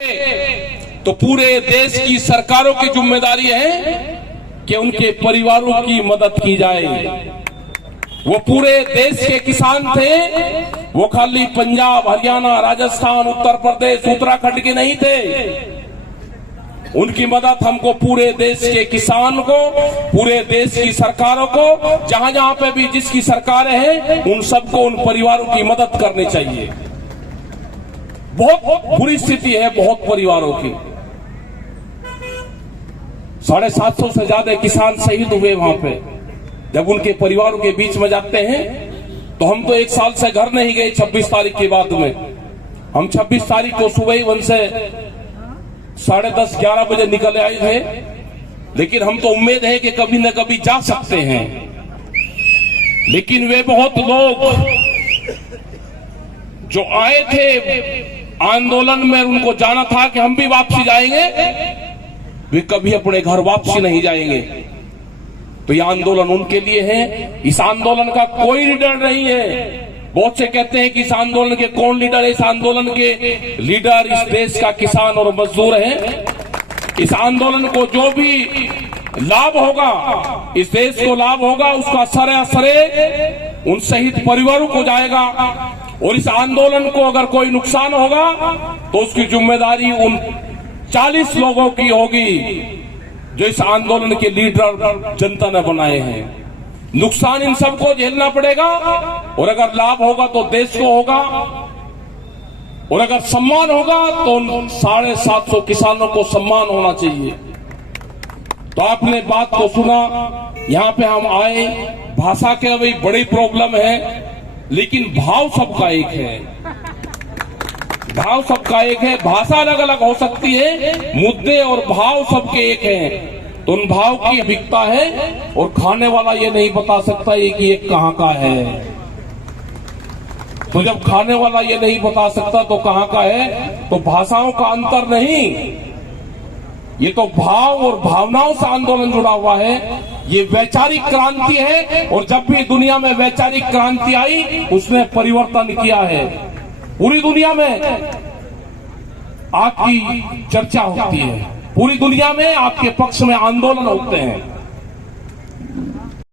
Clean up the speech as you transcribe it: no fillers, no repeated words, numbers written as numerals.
तो पूरे देश की सरकारों की जिम्मेदारी है कि उनके परिवारों की मदद की जाए। वो पूरे देश के किसान थे, वो खाली पंजाब, हरियाणा, राजस्थान, उत्तर प्रदेश, उत्तराखंड के नहीं थे। उनकी मदद हमको पूरे देश के किसान को, पूरे देश की सरकारों को, जहां जहां पे भी जिसकी सरकारें हैं, उन सबको, उन परिवारों की मदद करनी चाहिए। बहुत बुरी स्थिति है बहुत परिवारों की। 750 से ज्यादा किसान शहीद हुए वहां पे। जब उनके परिवारों के बीच में जाते हैं तो हम तो एक साल से घर नहीं गए 26 तारीख के बाद में। हम 26 तारीख को सुबह ही वन से 10:30-11 बजे निकल आए थे, लेकिन हम तो उम्मीद है कि कभी न कभी जा सकते हैं। लेकिन वे बहुत लोग जो आए थे आंदोलन में, उनको जाना था कि हम भी वापसी जाएंगे, वे कभी अपने घर वापसी नहीं जाएंगे। तो यह आंदोलन उनके लिए है। इस आंदोलन का कोई लीडर नहीं है। बहुत से कहते हैं कि इस आंदोलन के कौन लीडर है। इस आंदोलन के लीडर इस देश का किसान और मजदूर है। इस आंदोलन को जो भी लाभ होगा, इस देश को लाभ होगा, उसका सरे उन शहीद परिवारों को जाएगा। और इस आंदोलन को अगर कोई नुकसान होगा तो उसकी जिम्मेदारी उन 40 लोगों की होगी जो इस आंदोलन के लीडर जनता ने बनाए हैं। नुकसान इन सबको झेलना पड़ेगा। और अगर लाभ होगा तो देश को होगा, और अगर सम्मान होगा तो उन 750 किसानों को सम्मान होना चाहिए। तो आपने बात को सुना, यहां पे हम आए। भाषा के अभी बड़ी प्रॉब्लम है, लेकिन भाव सबका एक है। भाव सबका एक है। भाषा अलग अलग हो सकती है, मुद्दे और भाव सबके एक हैं। तो उन भाव की अभिकता है। और खाने वाला ये नहीं बता सकता ये कि ये कहां का है। तो जब खाने वाला ये नहीं बता सकता तो कहां का है, तो भाषाओं का अंतर नहीं, ये तो भाव और भावनाओं से आंदोलन जुड़ा हुआ है। ये वैचारिक क्रांति है। और जब भी दुनिया में वैचारिक क्रांति आई, उसने परिवर्तन किया है। पूरी दुनिया में आपकी चर्चा होती है, पूरी दुनिया में आपके पक्ष में आंदोलन होते हैं।